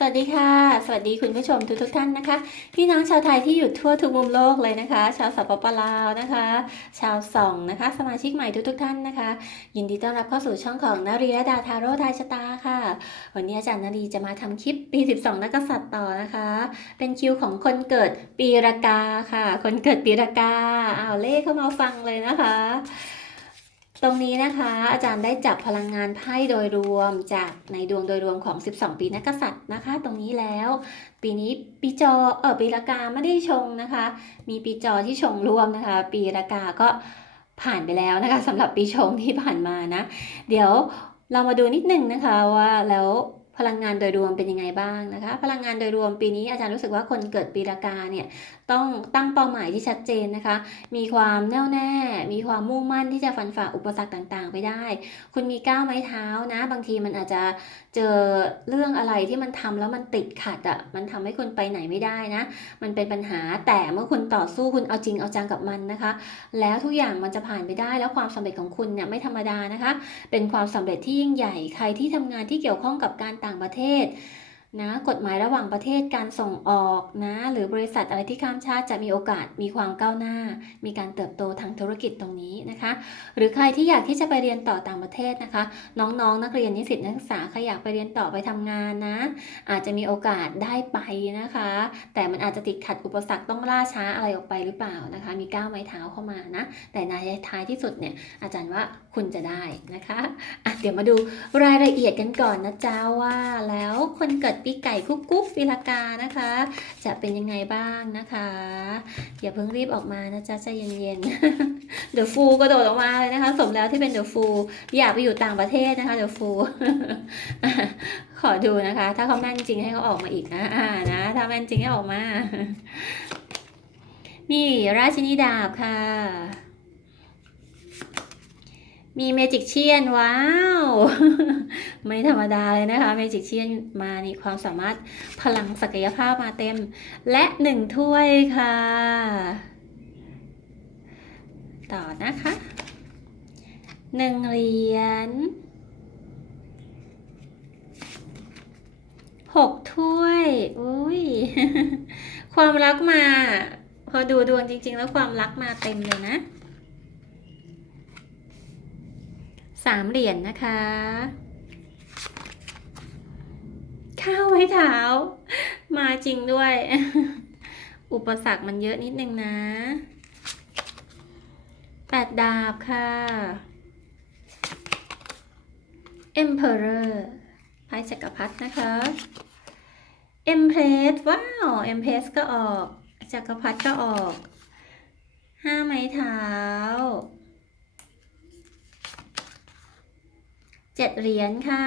สวัสดีค่ะ สวัสดีคุณผู้ชมทุกทุกท่านนะคะ พี่น้องชาวไทยที่อยู่ทั่วทุกมุมโลกเลยนะคะ ชาวสปปลาวนะคะ ชาวส่องนะคะ สมาชิกใหม่ทุกทุกท่านนะคะ ยินดีต้อนรับเข้าสู่ช่องของนารีระดาทาโร่ทายชะตาค่ะ วันนี้อาจารย์นารีจะมาทำคลิปปี 12 นักษัตริย์ต่อนะคะ เป็นคิวของคนเกิดปีรากาค่ะ คนเกิดปีรากาเอาเลขเข้ามาฟังเลยนะคะ ตรงนี้นะคะอาจารย์ได้จับพลังงานไพ่โดยรวมจากในดวงโดยรวมของ 12 ปีนักกษัตริย์นะคะ ตรงนี้แล้ว ปีนี้ปีจอเออปีละกาไม่ได้ชงนะคะ มีปีจอที่ชงร่วมนะคะ ปีละกาก็ผ่านไปแล้วนะคะสำหรับปีชงที่ผ่านมานะ เดี๋ยวเรามาดูนิดนึงนะคะว่าแล้วพลังงานโดยรวมเป็นยังไงบ้างนะคะ พลังงานโดยรวมปีนี้อาจารย์รู้สึกว่าคนเกิดปีละกาเนี่ย ต้องตั้งเป้าหมายที่ชัดเจนนะคะ มีความแน่วแน่ มีความมุ่งมั่นที่จะฟันฝ่าอุปสรรคต่างๆ ไปได้ คุณมีก้าวไม้เท้านะ บางทีมันอาจจะเจอเรื่องอะไรที่มันทำแล้วมันติดขัดอะ่ะ มันทำให้คุณไปไหนไม่ได้นะ มันเป็นปัญหา แต่เมื่อคุณต่อสู้คุณเอาจริงเอาจังกับมันนะคะ แล้วทุกอย่างมันจะผ่านไปได้ แล้วความสำเร็จของคุณเนี่ยไม่ธรรมดานะคะ เป็นความสำเร็จที่ยิ่งใหญ่ ใครที่ทำงานที่เกี่ยวข้องกับการต่างประเทศ นะกฎหมายระหว่างประเทศการส่งออกนะหรือบริษัทอะไรที่ข้ามชาติจะมีโอกาสมีความก้าวหน้า มีการเติบโตทางธุรกิจตรงนี้นะคะ หรือใครที่อยากที่จะไปเรียนต่อต่างประเทศนะคะ น้องๆนักเรียนนิสิตนักศึกษาใครอยากไปเรียนต่อไปทำงานนะ อาจจะมีโอกาสได้ไปนะคะ แต่มันอาจจะติดขัดอุปสรรคต้องล่าช้าอะไรออกไปหรือเปล่านะคะ มีก้าวไม้เท้าเข้ามานะแต่ในท้ายที่สุดเนี่ยอาจารย์ว่า คุณจะได้นะคะอะเดี๋ยวมาดูรายละเอียดกันก่อนนะจ๊ะว่าแล้วคนเกิดปีไก่กุ๊กกุ๊กปีละกานะคะ จะเป็นยังไงบ้างนะคะอย่าเพิ่งรีบออกมานะจ๊ะใจเย็นๆเดอะฟูกระโดดออกมาเลยนะคะ สมแล้วที่เป็นเดอะฟูอยากไปอยู่ต่างประเทศนะคะเดอะฟูขอดูนะคะ ถ้าเขาแม่นจริงให้เขาออกมาอีกนะอ่านะถ้าแม่นจริงให้ออกมา นี่ราชินีดาบค่ะ มีเมจิกเชียนว้าว ไม่ธรรมดาเลยนะคะเมจิกเชียนมานี่ความสามารถพลังศักยภาพมาเต็ม และหนึ่งถ้วยค่ะ ต่อนะคะหนึ่งเหรียญหกถ้วยอุ้ยความรักมา พอดูดวงจริง ๆ แล้วความรักมาเต็มเลยนะ สามเหรียญนะคะ ข้าวไม้เท้า มาจริงด้วย อุปสรรคมันเยอะนิดนึงนะแปดดาบค่ะ Emperor ไพ่จักรพรรดินะคะ Empress ว้าว Empress ก็ออก จักรพรรดิก็ออก ห้าไม้เท้า เจ็ดเหรียญค่ะ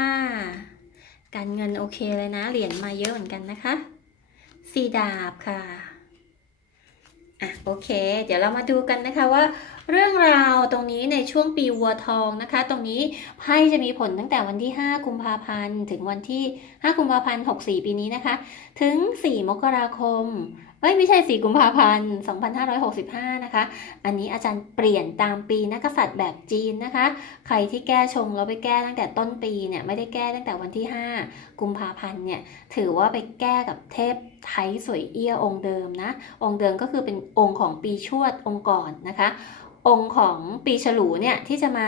การเงินโอเคเลยนะ เหรียญมาเยอะเหมือนกันนะคะสี่ดาบค่ะอะโอเค เดี๋ยวเรามาดูกันนะคะว่า เรื่องราวตรงนี้ในช่วงปีวัวทองนะคะ ตรงนี้ไพ่จะมีผลตั้งแต่วันที่ 5 กุมภาพันธ์ ถึงวันที่ 5 กุมภาพันธ์ 64 ปีนี้นะคะ ถึง 4 มกราคม เอ้ยไม่ใช่4กุมภาพันธ์ 2565 นะคะ อันนี้อาจารย์เปลี่ยนตามปีนักกษัตริย์แบบจีนนะคะ ใครที่แก้ชงแล้วไปแก้ตั้งแต่ต้นปีเนี่ยไม่ได้แก้ตั้งแต่วันที่ 5 กุมภาพันธ์เนี่ยถือว่าไปแก้กับเทพไทยสวยเอี้ยองค์เดิมนะ องค์เดิมก็คือเป็นองค์ของปีชวดองค์ก่อนนะคะ องค์ของปีฉลูเนี่ยที่จะมา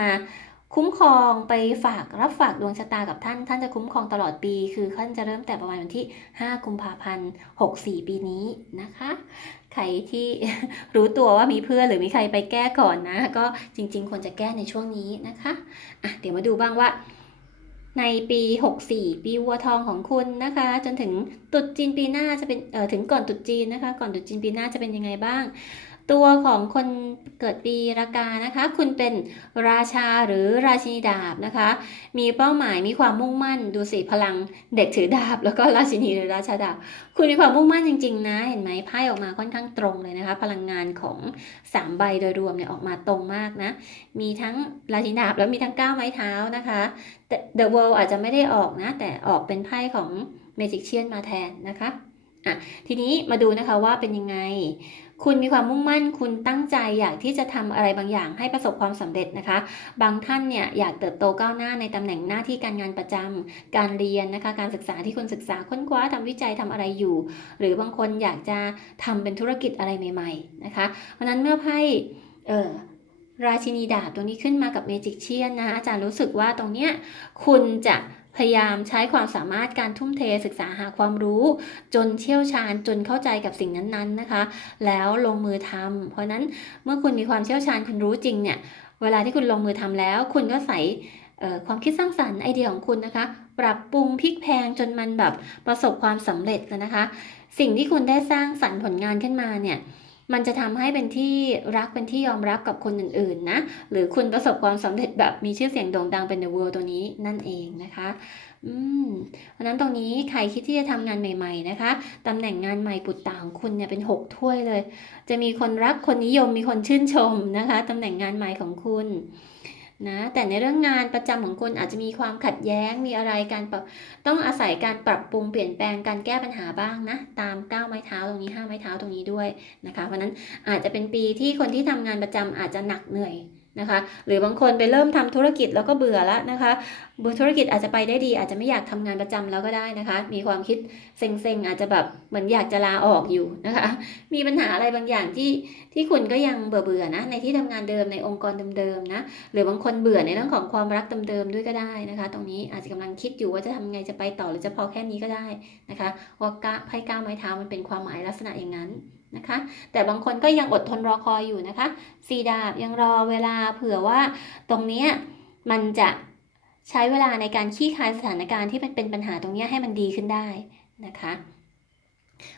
คุ้มครองไปฝากรับฝากดวงชะตากับท่าน ท่านจะคุ้มครองตลอดปี คือท่านจะเริ่มแต่ประมาณวันที่ 5 กุมภาพันธ์64 ปีนี้นะคะ ใครที่รู้ตัวว่ามีเพื่อนหรือมีใครไปแก้ก่อนนะ ก็จริง ๆควรจะแก้ในช่วงนี้นะคะอะเดี๋ยวมาดูบ้างว่า ในปี 64 ปีวัวทองของคุณนะคะ จนถึงตรุษจีนปีหน้าจะเป็นเอ่อถึงก่อนตรุษจีนนะคะ ก่อนตรุษจีนปีหน้าจะเป็นยังไงบ้าง ตัวของคนเกิดปีรากานะคะ คุณเป็นราชาหรือราชินีดาบนะคะ มีเป้าหมายมีความมุ่งมั่น ดูสิพลังเด็กถือดาบ แล้วก็ราชินีหรือราชาดาบ คุณมีความมุ่งมั่นจริง ๆ นะ เห็นไหมไพ่ออกมาค่อนข้างตรงเลยนะคะ พลังงานของสามใบโดยรวมเนี่ยออกมาตรงมากนะ มีทั้งราชินีดาบแล้วมีทั้งก้าวไม้เท้านะคะแต่ The World อาจจะไม่ได้ออกนะ แต่ออกเป็นไพ่ของ Magician มาแทนนะคะอะทีนี้มาดูนะคะว่าเป็นยังไง คุณมีความมุ่งมั่น คุณตั้งใจอยากที่จะทำอะไรบางอย่างให้ประสบความสำเร็จนะคะ บางท่านเนี่ยอยากเติบโตก้าวหน้าในตำแหน่งหน้าที่การงานประจำการเรียนนะคะ การศึกษาที่คุณศึกษาค้นคว้าทำวิจัยทำอะไรอยู่ หรือบางคนอยากจะทำเป็นธุรกิจอะไรใหม่ ๆนะคะ เพราะนั้นเมื่อไพ่เออราชินีดาบตรงนี้ขึ้นมากับเมจิกเชียนนะอาจารย์รู้สึกว่าตรงเนี้ยคุณจะ พยายามใช้ความสามารถการทุ่มเทศึกษาหาความรู้ จนเชี่ยวชาญจนเข้าใจกับสิ่งนั้นๆนะคะ แล้วลงมือทำเพราะนั้นเมื่อคุณมีความเชี่ยวชาญคุณรู้จริงเนี่ยเวลาที่คุณลงมือทำแล้ว คุณก็ใส่ความคิดสร้างสรรค์ไอเดียของคุณนะคะ ปรับปรุงพลิกแพงจนมันแบบประสบความสำเร็จแล้วนะคะ สิ่งที่คุณได้สร้างสรรค์ผลงานขึ้นมาเนี่ย มันจะทำให้เป็นที่รักเป็นที่ยอมรับกับคนอื่นๆนะหรือคุณประสบความสำเร็จแบบมีชื่อเสียงโด่งดังเป็น the world ตัวนี้นั่นเองนะคะอืมเพราะนั้นตรงนี้ใครคิดที่จะทำงานใหม่ ๆ นะคะตำแหน่งงานใหม่ปุตตาของคุณเนี่ยเป็น 6 ถ้วยเลย จะมีคนรักคนนิยมมีคนชื่นชมนะคะตำแหน่งงานใหม่ของคุณ นะแต่ในเรื่องงานประจำของคุณอาจจะมีความขัดแย้งมีอะไรการต้องอาศัยการปรับปรุงเปลี่ยนแปลงการแก้ปัญหาบ้างนะ ตามก้าวไม้เท้าตรงนี้ห้าไม้เท้าตรงนี้ด้วยนะคะเพราะนั้นอาจจะเป็นปีที่คนที่ทำงานประจำอาจจะหนักเหนื่อยนะคะ หรือบางคนไปเริ่มทำธุรกิจแล้วก็เบื่อแล้วนะคะบื่อธุรกิจอาจจะไปได้ดี อาจจะไม่อยากทำงานประจำแล้วก็ได้นะคะ มีความคิดเซ็งๆ อาจจะแบบเหมือนอยากจะลาออกอยู่นะคะ มีปัญหาอะไรบางอย่างที่ที่คุณก็ยังเบื่อๆนะ ในที่ทำงานเดิมในองค์กรเดิมๆนะ หรือบางคนเบื่อในเรื่องของความรักเดิมๆด้วยก็ได้นะคะ ตรงนี้อาจจะกำลังคิดอยู่ว่าจะทำไงจะไปต่อหรือจะพอแค่นี้ก็ได้นะคะว่ากะไพ่ก้าวไม้เท้ามันเป็นความหมายลักษณะอย่างนั้นนะคะแต่บางคนก็ยังอดทนรอคอยอยู่นะคะสีดาบยังรอเวลาเผื่อว่าตรงนี้มันจะ ใช้เวลาในการขี้คายสถานการณ์ที่มันเป็นปัญหาตรงนี้ให้มันดีขึ้นได้นะคะ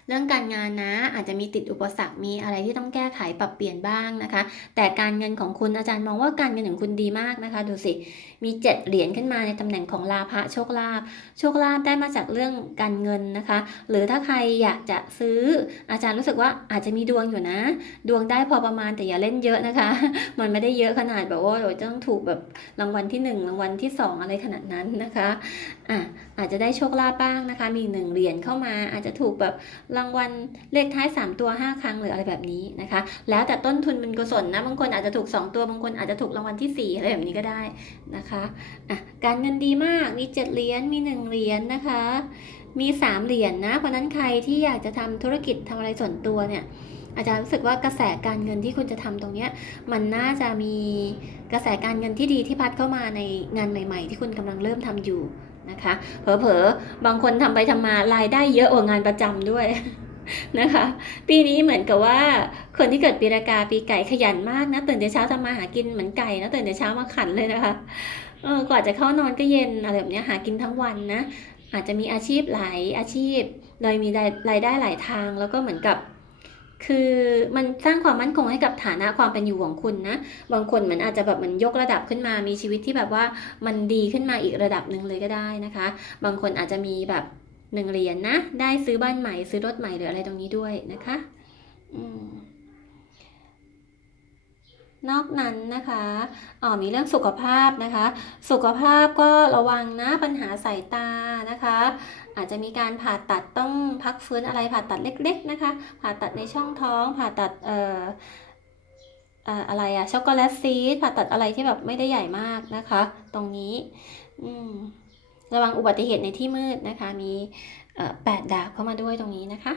เรื่องการงานนะอาจจะมีติดอุปสรรคมีอะไรที่ต้องแก้ไขปรับเปลี่ยนบ้างนะคะ แต่การเงินของคุณอาจารย์มองว่าการเงินของคุณดีมากนะคะ ดูสิมีเจ็ดเหรียญขึ้นมาในตำแหน่งของลาภะโชคลาภโชคลาภได้มาจากเรื่องการเงินนะคะ หรือถ้าใครอยากจะซื้ออาจารย์รู้สึกว่าอาจจะมีดวงอยู่นะ ดวงได้พอประมาณแต่อย่าเล่นเยอะนะคะ มันไม่ได้เยอะขนาดแบบว่าเราจะต้องถูกแบบรางวัลที่หนึ่งรางวัลที่สองอะไรขนาดนั้นนะคะอะอาจจะได้โชคลาภบ้างนะคะ มีหนึ่งเหรียญเข้ามา อาจจะถูกแบบรางวัลเลขท้าย 3 ตัว 5 ครั้งหรืออะไรแบบนี้นะคะ แล้วแต่ต้นทุนเป็นกุศลนะบางคนอาจจะถูก 2 ตัวบางคนอาจจะถูกรางวัลที่ 4 อะไรแบบนี้ก็ได้นะคะอะการเงินดีมากมี7เหรียญมี1เหรียญนะคะ มี3เหรียญนะเพราะนั้นใครที่อยากจะทำธุรกิจทำอะไรส่วนตัวเนี่ยอาจารย์รู้สึกว่ากระแสการเงินที่คุณจะทำตรงเนี้ยมันน่าจะมีกระแสการเงินที่ดีที่พัดเข้ามาในงานใหม่ ๆ ที่คุณกำลังเริ่มทำอยู่นะคะ เผลอๆบางคนทำไปทำมารายได้เยอะกว่างานประจำด้วย นะคะ ปีนี้เหมือนกับว่า คนที่เกิดปีรากาปีไก่ขยันมากนะตื่นแต่เช้าทำมาหากินเหมือนไก่นะตื่นแต่เช้ามาขันเลยนะคะเออกว่าจะเข้านอนก็เย็นอะไรแบบนี้หากินทั้งวันนะ อาจจะมีอาชีพหลายอาชีพ โดยมีรายได้หลายทางแล้วก็เหมือนกับคือมันสร้างความมั่นคงให้กับฐานะความเป็นอยู่ของคุณนะ บางคนเหมือนอาจจะแบบมันยกระดับขึ้นมา มีชีวิตที่แบบว่ามันดีขึ้นมาอีกระดับหนึ่งเลยก็ได้นะคะ บางคนอาจจะมีแบบ หนึ่งเหรียญนะ ได้ซื้อบ้านใหม่ ซื้อรถใหม่หรืออะไรตรงนี้ด้วยนะคะอนอกนั้นนะคะอ๋อมีเรื่องสุขภาพนะคะ สุขภาพก็ระวังนะปัญหาสายตานะคะ อาจจะมีการผ่าตัดต้องพักฟื้นอะไรผ่าตัดเล็ก ๆ นะคะ ผ่าตัดในช่องท้อง ผ่าตัดเอ่อเอ่ออะไรอะช็อกโกแลตซีดผ่าตัดอะไรที่แบบไม่ได้ใหญ่มากนะคะ ตรงนี้ อืม ระวังอุบัติเหตุในที่มืดนะคะ มีแปดดาบเข้ามาด้วยตรงนี้นะคะ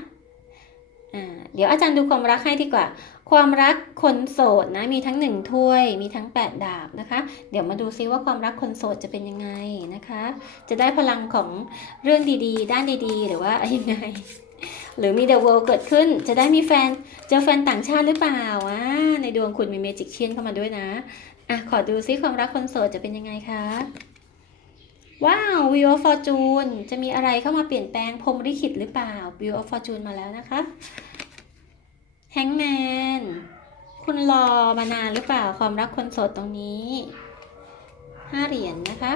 เดี๋ยวอาจารย์ดูความรักให้ดีกว่า ความรักคนโสดนะ มีทั้งหนึ่งถ้วย มีทั้งแปดดาบนะคะ เดี๋ยวมาดูซิว่าความรักคนโสดจะเป็นยังไงนะคะ จะได้พลังของเรื่องดีๆ ด้านดีๆ หรือว่าอะไรยังไง หรือมีเดอะเวิลด์เกิดขึ้น จะได้มีแฟน เจอแฟนต่างชาติหรือเปล่าอ่าในดวงคุณมีเมจิกเชียนเข้ามาด้วยนะ อะ ขอดูซิความรักคนโสดจะเป็นยังไงคะ ว้าว Wheel of Fortune จะมีอะไรเข้ามาเปลี่ยนแปลงพรมลิขิตหรือเปล่า Wheel of Fortune มาแล้วนะคะ Hangman คุณรอมานานหรือเปล่าความรักคนโสดตรงนี้ห้าเหรียญนะคะ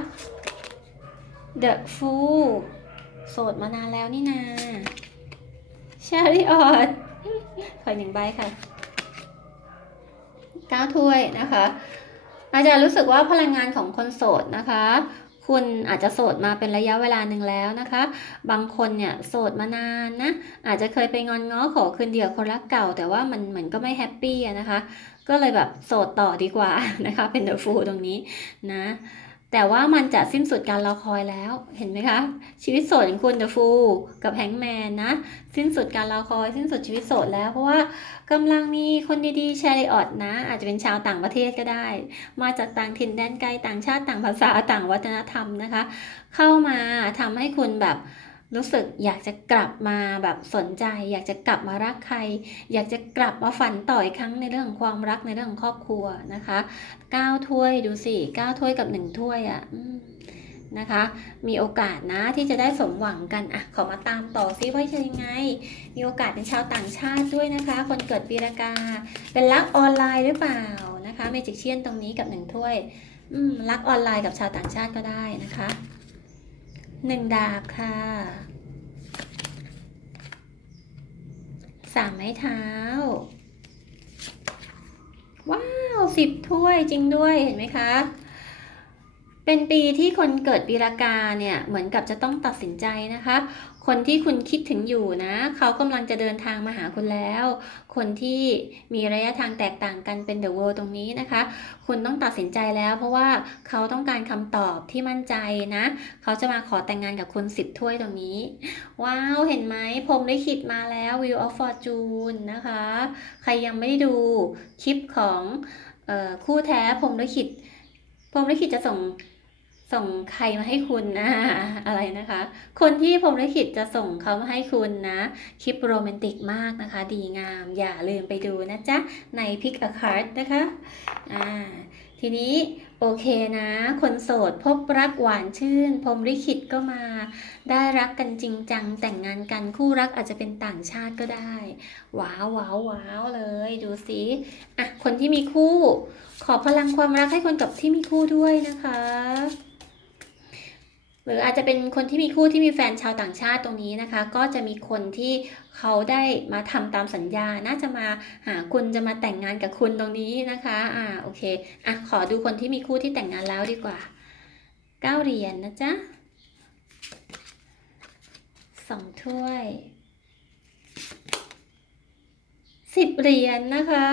The Fool โสดมานานแล้วนี่นา Chariot ขอหนึ่งใบค่ะเก้าถ้วยนะคะอาจารย์รู้สึกว่าพลังงานของคนโสดนะคะ คุณอาจจะโสดมาเป็นระยะเวลาหนึ่งแล้วนะคะ บางคนเนี่ยโสดมานานนะ อาจจะเคยไปงอนง้อขอคืนเดียวคนรักเก่า แต่ว่ามันเหมือนก็ไม่แฮปปี้นะคะ ก็เลยแบบโสดต่อดีกว่านะคะ เป็นเดอะฟูตรงนี้นะ แต่ว่ามันจะสิ้นสุดการรอคอยแล้ว เห็นไหมคะ ชีวิตโสดของคุณเดอะฟูกับแฮงแมนนะ สิ้นสุดการรอคอย สิ้นสุดชีวิตโสดแล้ว เพราะว่ากำลังมีคนดีๆแชริออตนะ อาจจะเป็นชาวต่างประเทศก็ได้ มาจากต่างถิ่นแดนไกลต่างชาติต่างภาษาต่างวัฒนธรรมนะคะ เข้ามาทำให้คุณแบบ รู้สึกอยากจะกลับมาแบบสนใจ อยากจะกลับมารักใคร อยากจะกลับมาฝันต่ออีกครั้งในเรื่องของความรักในเรื่องของครอบครัวนะคะ9ถ้วยดูสิ9ถ้วยกับ1ถ้วยอะ่ะนะคะ มีโอกาสนะที่จะได้สมหวังกันอะขอมาตามต่อซิว่าจะยังไง มีโอกาสเป็นชาวต่างชาติด้วยนะคะ คนเกิดปีรากา เป็นรักออนไลน์หรือเปล่านะคะเมจิกเชียนตรงนี้กับหนึ่งถ้วยรักออนไลน์กับชาวต่างชาติก็ได้นะคะ หนึ่งดาบค่ะสามไม้เท้า ว้าวสิบถ้วยจริงด้วยเห็นไหมคะ เป็นปีที่คนเกิดปีรากาเนี่ยเหมือนกับจะต้องตัดสินใจนะคะ คนที่คุณคิดถึงอยู่นะเขากำลังจะเดินทางมาหาคุณแล้ว คนที่มีระยะทางแตกต่างกันเป็นเดอะ world ตรงนี้นะคะ คุณต้องตัดสินใจแล้วเพราะว่าเขาต้องการคำตอบที่มั่นใจนะ เขาจะมาขอแต่งงานกับคุณสิบถ้วยตรงนี้ ว้าวเห็นไหมพรหมลิขิตมาแล้ว Wheel of Fortune นะคะ ใครยังไม่ได้ดูคลิปของออคู่แท้พรหมลิขิตพรหมลิขิตจะส่ง ส่งใครมาให้คุณนะอะไรนะคะ คนที่พรมลิขิตจะส่งเขามาให้คุณนะ คลิปโรแมนติกมากนะคะ ดีงามอย่าลืมไปดูนะจ๊ะ ใน Pick a Card นะคะอ่าทีนี้โอเคนะ คนโสดพบรักหวานชื่นพรมลิขิตก็มา ได้รักกันจริงจังแต่งงานกันคู่รักอาจจะเป็นต่างชาติก็ได้ว้าวว้าวว้าวเลยดูสิอะคนที่มีคู่ ขอพลังความรักให้คนกับที่มีคู่ด้วยนะคะ หรืออาจจะเป็นคนที่มีคู่ที่มีแฟนชาวต่างชาติตรงนี้นะคะ ก็จะมีคนที่เขาได้มาทำตามสัญญา น่าจะมาหาคุณจะมาแต่งงานกับคุณตรงนี้นะคะอ่าโอเคอะขอดูคนที่มีคู่ที่แต่งงานแล้วดีกว่าเก้าเหรียญนะจ๊ะสองถ้วยสิบเหรียญนะคะ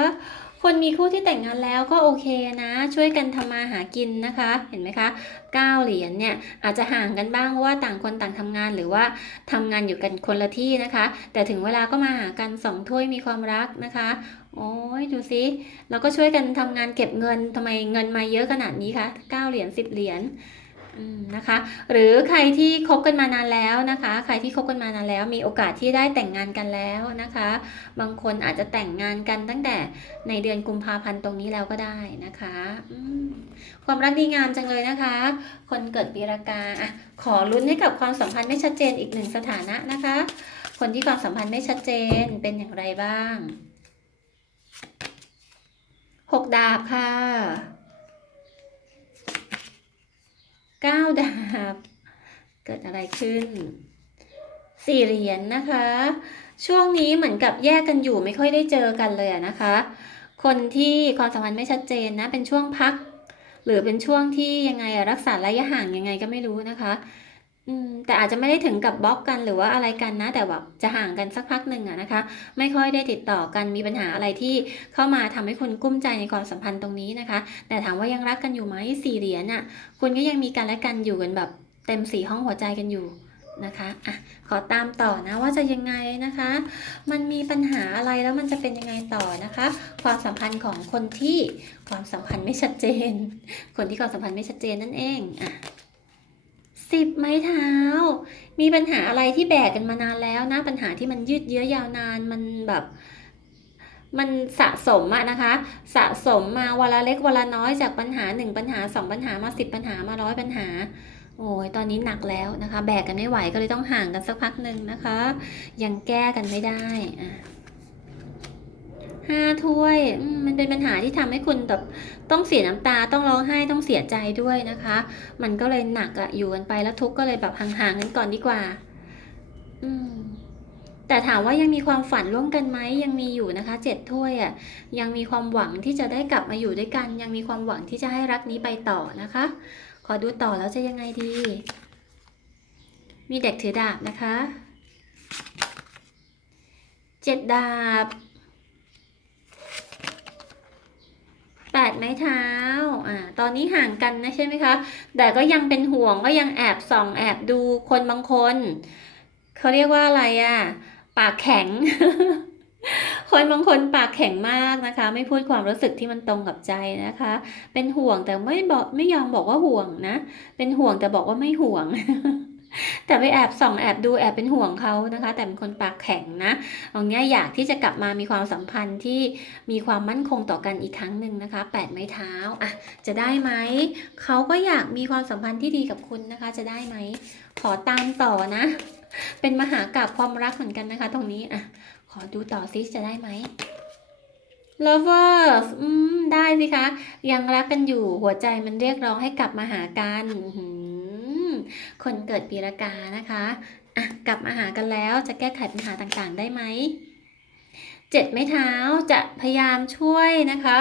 คนมีคู่ที่แต่งงานแล้วก็โอเคนะ ช่วยกันทำมาหากินนะคะ เห็นไหมคะเก้าเหรียญเนี่ยอาจจะห่างกันบ้างเพราะว่าต่างคนต่างทำงานหรือว่าทำงานอยู่กันคนละที่นะคะ แต่ถึงเวลาก็มาหากันสองถ้วยมีความรักนะคะ โอ้ยดูสิเราก็ช่วยกันทำงานเก็บเงินทำไมเงินมาเยอะขนาดนี้คะเก้าเหรียญสิบเหรียญ นะคะ หรือใครที่คบกันมานานแล้วนะคะ ใครที่คบกันมานานแล้ว มีโอกาสที่ได้แต่งงานกันแล้วนะคะ บางคนอาจจะแต่งงานกันตั้งแต่ในเดือนกุมภาพันธ์ตรงนี้แล้วก็ได้นะคะความรักดีงามจังเลยนะคะ คนเกิดปีรากาอะขอลุ้นให้กับความสัมพันธ์ไม่ชัดเจนอีกหนึ่งสถานะนะคะ คนที่ความสัมพันธ์ไม่ชัดเจนเป็นอย่างไรบ้างหกดาบค่ะ เก้า ดาบ เกิดอะไรขึ้น สี่เหรียญนะคะ ช่วงนี้เหมือนกับแยกกันอยู่ไม่ค่อยได้เจอกันเลยอะนะคะ คนที่ความสัมพันธ์ไม่ชัดเจนนะ เป็นช่วงพัก หรือเป็นช่วงที่ยังไงอะรักษาระยะห่างยังไงก็ไม่รู้นะคะ อืม แต่อาจจะไม่ได้ถึงกับบล็อกกัน หรือว่าอะไรกันนะ แต่แบบจะห่างกันสักพักหนึ่งอะนะคะ ไม่ค่อยได้ติดต่อกัน มีปัญหาอะไรที่เข้ามาทำให้คุณกุ้มใจในความสัมพันธ์ตรงนี้นะคะ แต่ถามว่ายังรักกันอยู่ไหมสี่เหรียญอะคุณก็ยังมีกันและกันอยู่กันแบบเต็มสี่ห้องหัวใจกันอยู่นะคะอะขอตามต่อนะว่าจะยังไงนะคะ มันมีปัญหาอะไรแล้วมันจะเป็นยังไงต่อนะคะ ความสัมพันธ์ของคนที่ความสัมพันธ์ไม่ชัดเจน คนที่ความสัมพันธ์ไม่ชัดเจนนั่นเองอะ สิบไม้เท้า มีปัญหาอะไรที่แบกกันมานานแล้วนะ ปัญหาที่มันยืดเยื้อยาวนานมันแบบมันสะสมอะนะคะ สะสมมาวันละเล็กวันละน้อยจากปัญหาหนึ่งปัญหาสองปัญหามาสิบปัญหามาร้อยปัญหา โอ้ยตอนนี้หนักแล้วนะคะ แบกกันไม่ไหวก็เลยต้องห่างกันสักพักหนึ่งนะคะ ยังแก้กันไม่ได้อะ ห้าถ้วยมันเป็นปัญหาที่ทำให้คุณแบบต้องเสียน้ำตาต้องร้องไห้ต้องเสียใจด้วยนะคะ มันก็เลยหนักอะอยู่กันไปแล้วทุกก็เลยแบบห่างๆกันก่อนดีกว่า อืมแต่ถามว่ายังมีความฝันร่วมกันไหมยังมีอยู่นะคะเจ็ดถ้วยอะ่ะยังมีความหวังที่จะได้กลับมาอยู่ด้วยกัน ยังมีความหวังที่จะให้รักนี้ไปต่อนะคะ ขอดูต่อแล้วจะยังไงดี มีเด็กถือดาบนะคะเจ็ดดาบ แปดไม้เท้าอ่าตอนนี้ห่างกันนะใช่ไหมคะ แต่ก็ยังเป็นห่วงก็ยังแอบส่องแอบดูคนบางคนเขาเรียกว่าอะไรอะปากแข็ง คนบางคนปากแข็งมากนะคะ ไม่พูดความรู้สึกที่มันตรงกับใจนะคะ เป็นห่วงแต่ไม่บอกไม่ยอมบอกว่าห่วงนะ เป็นห่วงแต่บอกว่าไม่ห่วง แต่ไปแอบส่องแอบดูแอบเป็นห่วงเขานะคะ แต่เป็นคนปากแข็งนะตรงนี้อยากที่จะกลับมามีความสัมพันธ์ที่มีความมั่นคงต่อกันอีกครั้งหนึ่งนะคะแปดไม้เท้าอะจะได้ไหมเขาก็อยากมีความสัมพันธ์ที่ดีกับคุณนะคะ จะได้ไหมขอตามต่อนะ เป็นมหากราบความรักเหมือนกันนะคะ ตรงนี้อะขอดูต่อซิจะได้ไหม lovers อืม ได้สิคะ ยังรักกันอยู่หัวใจมันเรียกร้องให้กลับมาหากันอื คนเกิดปีรากานะคะอะกลับมาหากันแล้วจะแก้ไขปัญหาต่างๆ ได้ไหม เจ็ดไม้เท้าจะพยายามช่วยนะคะ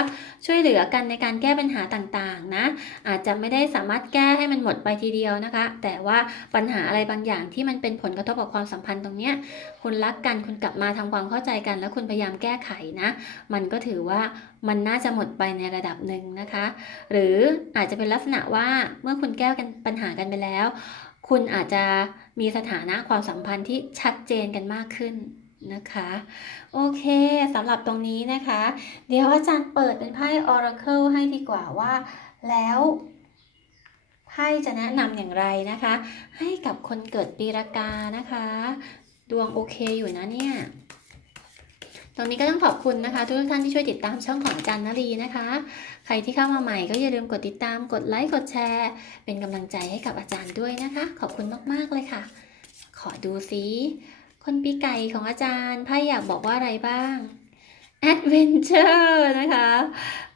ช่วยเหลือกันในการแก้ปัญหาต่างๆนะ อาจจะไม่ได้สามารถแก้ให้มันหมดไปทีเดียวนะคะ แต่ว่าปัญหาอะไรบางอย่างที่มันเป็นผลกระทบกับความสัมพันธ์ตรงเนี้ยคุณรักกันคุณกลับมาทำความเข้าใจกัน แล้วคุณพยายามแก้ไขนะ มันก็ถือว่ามันน่าจะหมดไปในระดับหนึ่งนะคะ หรืออาจจะเป็นลักษณะว่าเมื่อคุณแก้กันปัญหากันไปแล้ว คุณอาจจะมีสถานะความสัมพันธ์ที่ชัดเจนกันมากขึ้น นะคะ โอเคสำหรับตรงนี้นะคะ เดี๋ยวอาจารย์เปิดเป็นไพ่ Oracle ให้ดีกว่าว่า แล้วไพ่จะแนะนำอย่างไรนะคะ ให้กับคนเกิดปีรากานะคะ ดวงโอเคอยู่นะเนี่ยตรงนี้ก็ต้องขอบคุณนะคะ ทุกท่านที่ช่วยติดตามช่องของอาจารย์นรีนะคะ ใครที่เข้ามาใหม่ก็อย่าลืมกดติดตามกดไลค์กดแชร์ เป็นกำลังใจให้กับอาจารย์ด้วยนะคะ ขอบคุณมาก ๆ เลยค่ะ ขอดูซิ คนปีไก่ของอาจารย์ไพ่อยากบอกว่าอะไรบ้าง Adventure นะคะ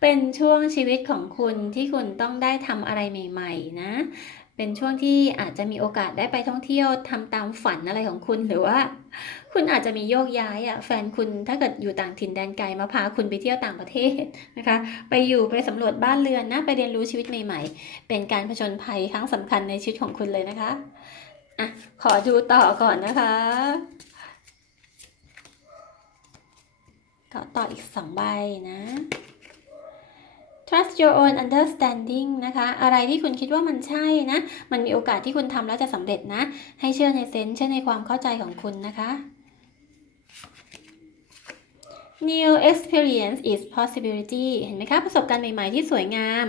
เป็นช่วงชีวิตของคุณที่คุณต้องได้ทำอะไรใหม่ ๆ นะ เป็นช่วงที่อาจจะมีโอกาสได้ไปท่องเที่ยวทำตามฝันอะไรของคุณหรือว่า คุณอาจจะมีโยกย้ายอะแฟนคุณถ้าเกิดอยู่ต่างถิ่นแดนไกลมาพาคุณไปเที่ยวต่างประเทศนะคะ ไปอยู่ไปสำรวจบ้านเรือนนะ ไปเรียนรู้ชีวิตใหม่ ๆ เป็นการผจญภัยครั้งสำคัญในชีวิตของคุณเลยนะคะอะขอดูต่อก่อนนะคะ ก็ต่ออีกสองใบนะ trust your own understanding นะคะ อะไรที่คุณคิดว่ามันใช่นะ มันมีโอกาสที่คุณทำแล้วจะสำเร็จนะ ให้เชื่อในเซนส์เชื่อในความเข้าใจของคุณนะคะ new experience is possibility เห็นไหมคะ ประสบการณ์ใหม่ ๆ ที่สวยงาม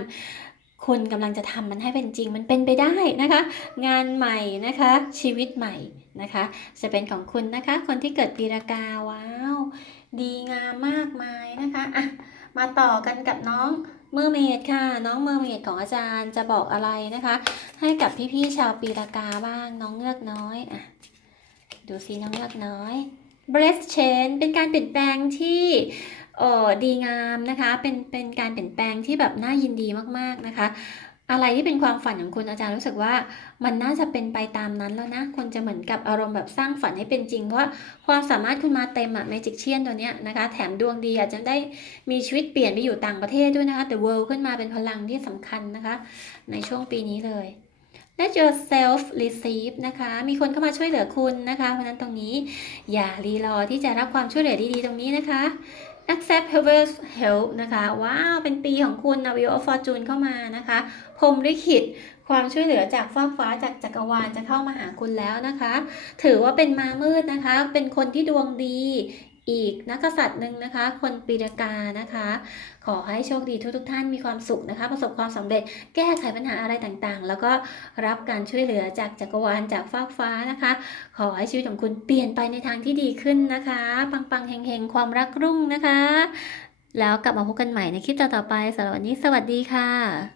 คุณกำลังจะทำมันให้เป็นจริง มันเป็นไปได้นะคะ งานใหม่นะคะ ชีวิตใหม่นะคะ จะเป็นของคุณนะคะ คนที่เกิดปีรากาว้าว ดีงามมากมายนะคะอะมาต่อกันกับน้องเมอร์เมดค่ะ น้องเมอร์เมดของอาจารย์จะบอกอะไรนะคะ ให้กับพี่ๆชาวปีรากาบ้างน้องเงือกน้อยอะดูซิน้องเงือกน้อย breast change เป็นการเปลี่ยนแปลงที่เออดีงามนะคะ เป็นเป็นการเปลี่ยนแปลงที่แบบน่ายินดีมากๆนะคะ อะไรที่เป็นความฝันของคุณอาจารย์รู้สึกว่า มันน่าจะเป็นไปตามนั้นแล้วนะคุณจะเหมือนกับอารมณ์แบบสร้างฝันให้เป็นจริงเพราะว่าความสามารถคุณมาเต็มอะเมจิกเชียนตัวเนี้ยนะคะ แถมดวงดีอาจจะได้มีชีวิตเปลี่ยนไปอยู่ต่างประเทศด้วยนะคะ แต่ world ขึ้นมาเป็นพลังที่สำคัญนะคะ ในช่วงปีนี้เลย Let yourself receive นะคะ มีคนเข้ามาช่วยเหลือคุณนะคะ เพราะฉะนั้นตรงนี้อย่ารีรอที่จะรับความช่วยเหลือดีๆตรงนี้นะคะ accept helpers help นะคะ ว้าว เป็นปีของคุณนะ wheel of fortune เข้ามานะคะ พรมลิขิตความช่วยเหลือจากฟ้ากฟ้าจากจักรวาลจะเข้ามาหาคุณแล้วนะคะ ถือว่าเป็นมามืดนะคะ เป็นคนที่ดวงดี อีกนักกษัตริย์หนึ่งนะคะ คนปีรากานะคะ ขอให้โชคดีทุกทุกท่านมีความสุขนะคะ ประสบความสำเร็จแก้ไขปัญหาอะไรต่างๆ แล้วก็รับการช่วยเหลือจากจักรวาลจากฟ้ากฟ้านะคะ ขอให้ชีวิตของคุณเปลี่ยนไปในทางที่ดีขึ้นนะคะปังๆเฮงๆ ความรักรุ่งนะคะ แล้วกลับมาพบกันใหม่ในคลิปต่อๆไปสำหรับวันนี้สวัสดีค่ะ